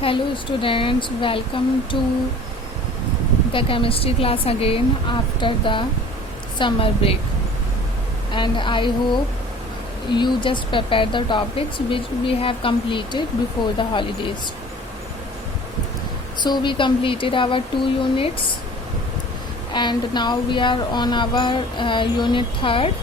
Hello students, welcome to the chemistry class again after the summer break, and I hope you just prepared the topics which we have completed before the holidays. So we completed our 2 units and now we are on our unit 3rd,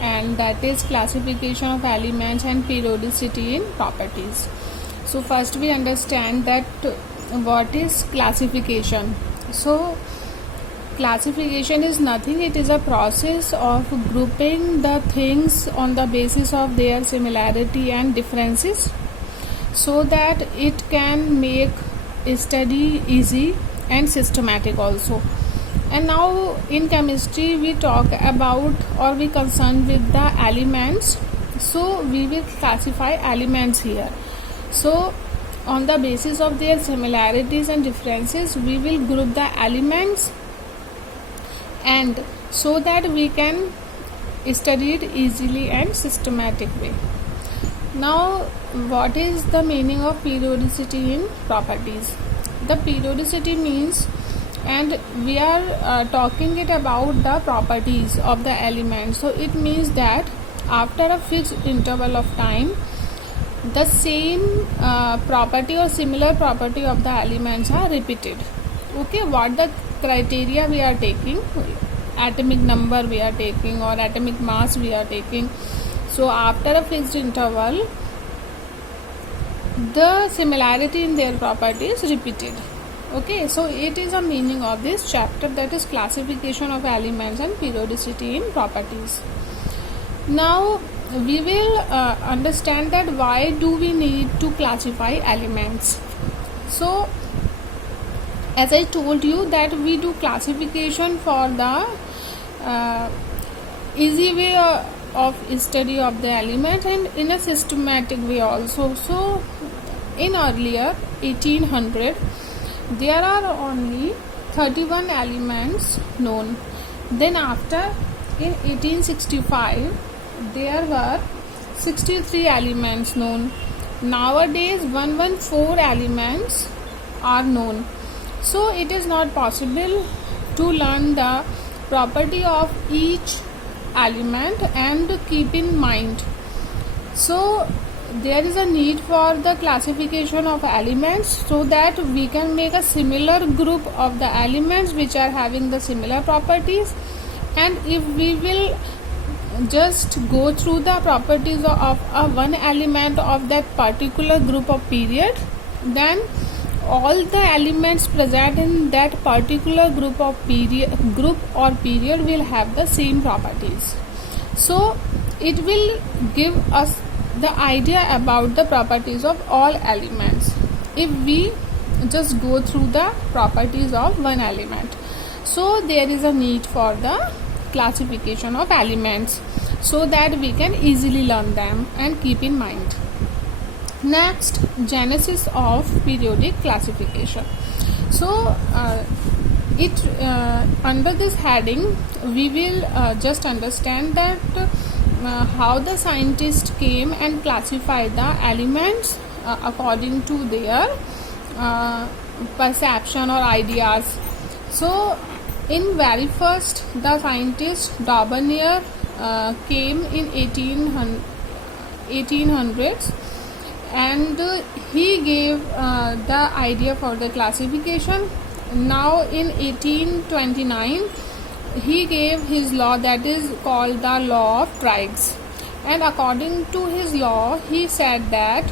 and that is classification of elements and periodicity in properties. So first we understand that what is classification. So classification is nothing, it is a process of grouping the things on the basis of their similarity and differences so that it can make study easy and systematic also. And now in chemistry we talk about, or we concern with the elements, so we will classify elements here. So on the basis of their similarities and differences we will group the elements, and so that we can study it easily and systematic way. Now what is the meaning of periodicity in properties? The periodicity means, and we are talking it about the properties of the element, so it means that after a fixed interval of time the same property or similar property of the elements are repeated. Okay, what the criteria we are taking, atomic number we are taking or atomic mass we are taking. So after a fixed interval the similarity in their property is repeated. Okay, so it is a meaning of this chapter, that is classification of elements and periodicity in properties. Now we will understand that why do we need to classify elements. So as I told you that we do classification for the easy way of study of the element and in a systematic way also. So in earlier 1800 there are only 31 elements known. Then after in 1865 there were 63 elements known. Nowadays 114 elements are known. So it is not possible to learn the property of each element and keep in mind. So there is a need for the classification of elements so that we can make a similar group of the elements which are having the similar properties, and if we will just go through the properties of one element of that particular group of period, then all the elements present in that particular group or period will have the same properties. So it will give us the idea about the properties of all elements if we just go through the properties of one element. So there is a need for the classification of elements so that we can easily learn them and keep in mind. Next, genesis of periodic classification. So under this heading we will just understand that how the scientists came and classified the elements according to their perception or ideas. So in very first the scientist Daubeney came in 1800s, and he gave the idea for the classification. Now in 1829 he gave his law, that is called the law of Triggs, and according to his law he said that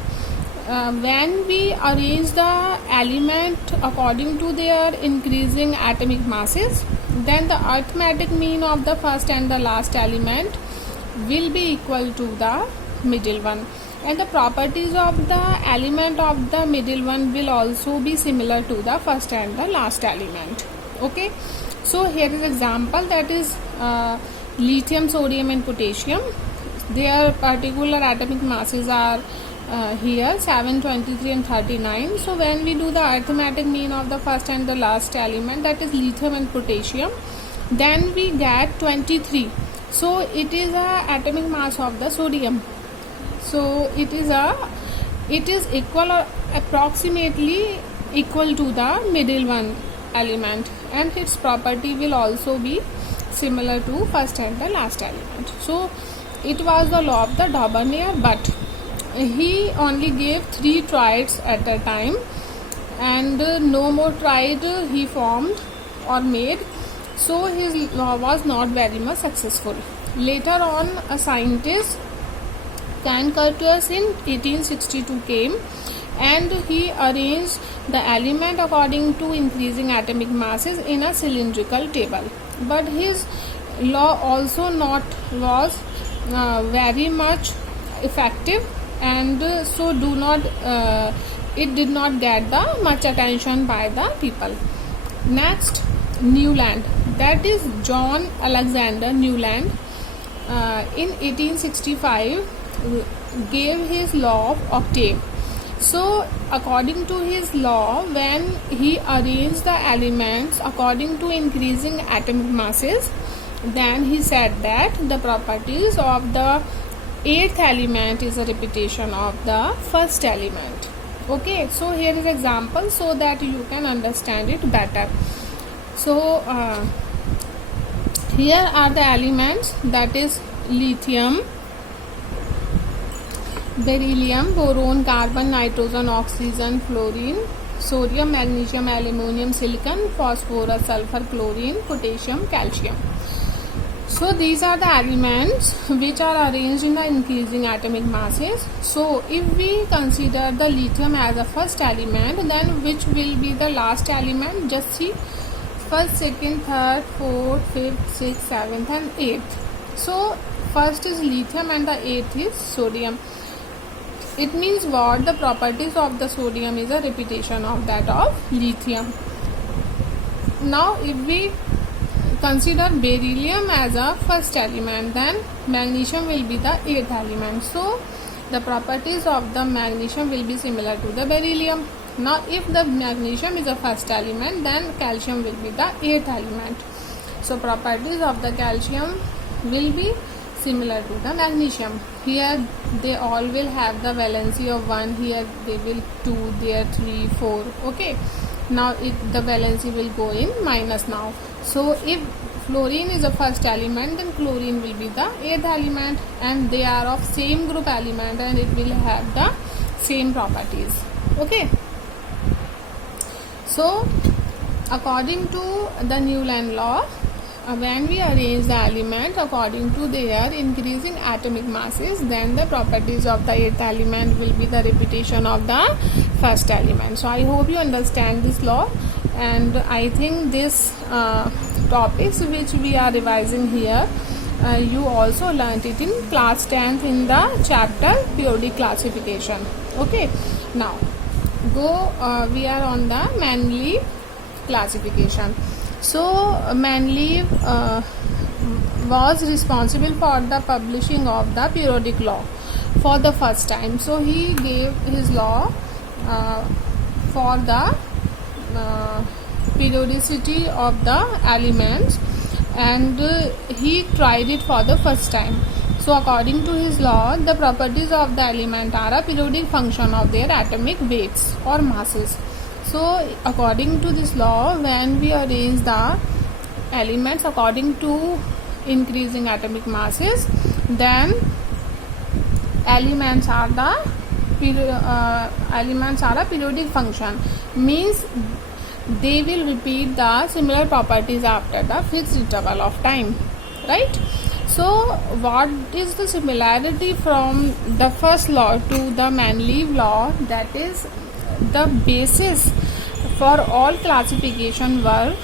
when we arrange the element according to their increasing atomic masses, then the arithmetic mean of the first and the last element will be equal to the middle one, and the properties of the element of the middle one will also be similar to the first and the last element. Okay, so here is example, that is lithium, sodium and potassium. Their particular atomic masses are here 7, 23 and 39. So when we do the arithmetic mean of the first and the last element, that is lithium and potassium, then we get 23. So it is a atomic mass of the sodium. So it is a it is equal or approximately equal to the middle one element, and its property will also be similar to first and the last element. So it was the law of the Daubernier, but he only gave 3 triads at a time, and no more triad he formed or made, so his law was not very much successful. Later on, a scientist, Can-Curtius, in 1862 came, and he arranged the element according to increasing atomic masses in a cylindrical table. But his law also not was very much effective, and so it did not get the much attention by the people. Next, Newland, that is John Alexander Newland, in 1865 gave his law of octave. So according to his law, when he arranged the elements according to increasing atomic masses, then he said that the properties of the 8th element is a repetition of the first element. Okay, so here is example so that you can understand it better. So here are the elements, that is lithium, beryllium, boron, carbon, nitrogen, oxygen, fluorine, sodium, magnesium, aluminum, silicon, phosphorus, sulfur, chlorine, potassium, calcium. So these are the elements which are arranged in the increasing atomic masses. So if we consider the lithium as a first element, then which will be the last element? Just see, first, second, third, fourth, fifth, sixth, seventh and eighth. So first is lithium and the eighth is sodium. It means what? The properties of the sodium is a repetition of that of lithium. Now if we consider beryllium as a first element, then magnesium will be the 8th element. So the properties of the magnesium will be similar to the beryllium. Now if the magnesium is a first element, then calcium will be the 8th element. So properties of the calcium will be similar to the magnesium. Here they all will have the valency of 1, here they will 2, there 3, 4. Okay, now the valency will go in minus now. So if fluorine is the first element, then chlorine will be the 8th element, and they are of same group element and it will have the same properties. Okay, so according to the Newland law, when we arrange the element according to their increasing atomic masses, then the properties of the 8th element will be the repetition of the first element. So I hope you understand this law, and I think this topics which we are revising here, you also learnt it in class 10th in the chapter periodic classification. Okay, now we are on the Mendeleev classification. So Mendeleev was responsible for the publishing of the periodic law for the first time. So he gave his law for the periodicity of the elements, and he tried it for the first time. So according to his law, the properties of the element are a periodic function of their atomic weights or masses. So according to this law, when we arrange the elements according to increasing atomic masses, then elements are a periodic function, means they will repeat the similar properties after the fixed interval of time, right? So what is the similarity from the first law to the Mendeleev law? That is, the basis for all classification were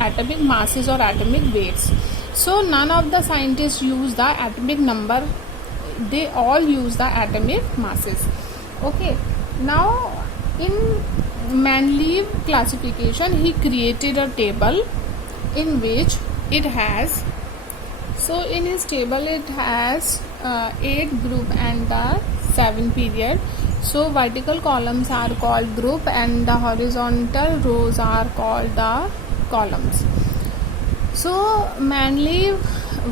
atomic masses or atomic weights. So none of the scientists use the atomic number, they all use the atomic masses. Okay, now in Mendeleev classification, he created a table in which it has, so in his table it has 8 group and the 7 period. So vertical columns are called group and the horizontal rows are called the columns. So Mendeleev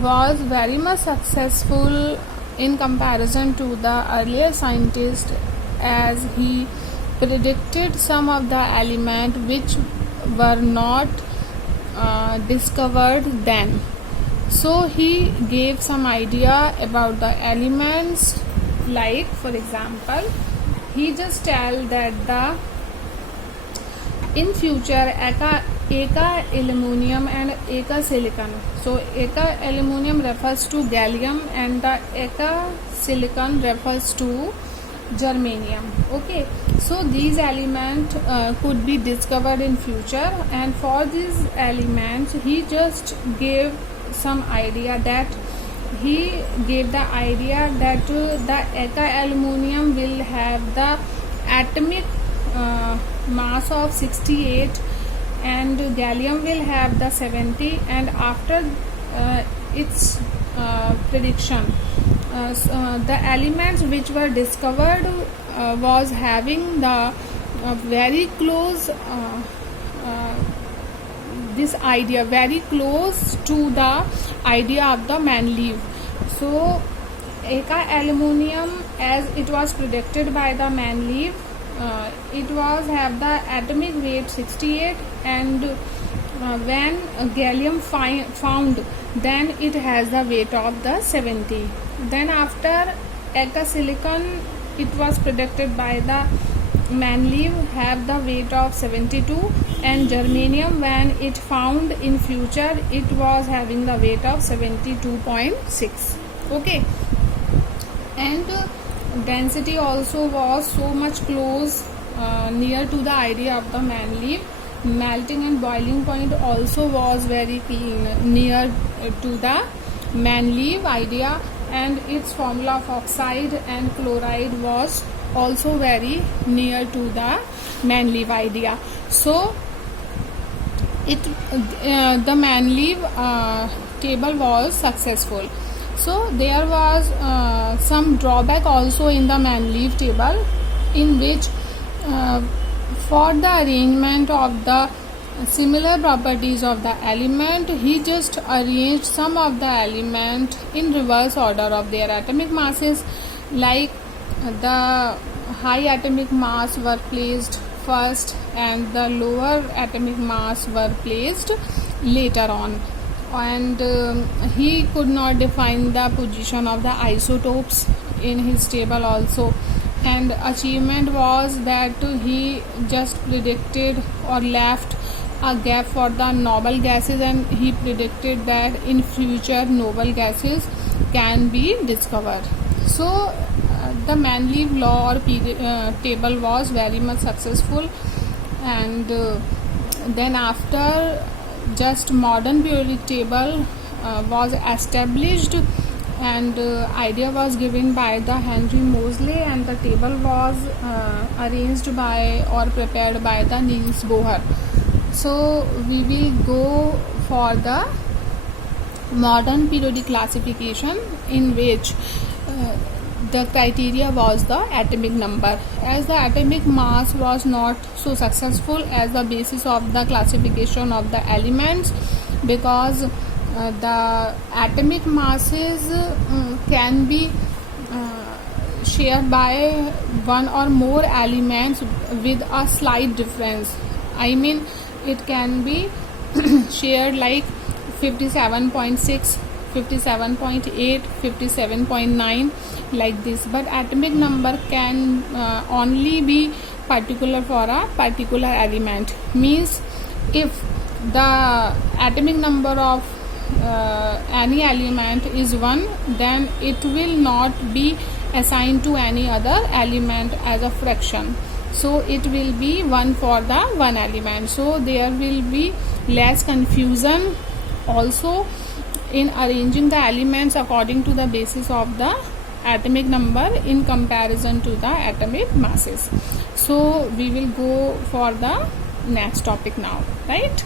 was very much successful in comparison to the earlier scientists as he predicted some of the elements which were not discovered then. So he gave some idea about the elements, like for example, he just tell that the in future eka aluminum and eka silicon. So eka aluminum refers to gallium and the eka silicon refers to germanium. Okay, so these elements could be discovered in future, and for these elements he just gave some idea that the eka aluminum will have the atomic mass of 68 and gallium will have the 70, and after its prediction the elements which were discovered was having the very close this idea very close to the idea of the Mendeleev. So eka aluminum, as it was predicted by the Mendeleev, it was have the atomic weight 68, and when gallium found, then it has the weight of the 70. Then after eka silicon, it was predicted by the Mendeleev have the weight of 72, and germanium, when it found in future, it was having the weight of 72.6. okay, and density also was so much close near to the idea of the Mendeleev. Melting and boiling point also was very near to the Mendeleev idea, and its formula of oxide and chloride was also very near to the Mendeleev idea. So the Mendeleev table was successful. So there was some drawback also in the Mendeleev table, in which for the arrangement of the similar properties of the element, he just arranged some of the element in reverse order of their atomic masses, like the high atomic mass were placed first and the lower atomic mass were placed later on. And he could not define the position of the isotopes in his table also, and achievement was that he just predicted or left a gap for the noble gases, and he predicted that in future noble gases can be discovered. So the Mendeleev law or table was very much successful, and then after just modern periodic table was established, and idea was given by the Henry Moseley, and the table was arranged by or prepared by the Niels Bohr. So we will go for the modern periodic classification, in which the criteria was the atomic number, as the atomic mass was not so successful as the basis of the classification of the elements, because the atomic masses can be shared by one or more elements with a slight difference. I mean, it can be shared like 57.6, 57.8, 57.9 like this, but atomic number can only be particular for a particular element. Means if the atomic number of any element is 1, then it will not be assigned to any other element as a fraction. So it will be 1 for the one element. So there will be less confusion also in arranging the elements according to the basis of the atomic number in comparison to the atomic masses. So we will go for the next topic now, right?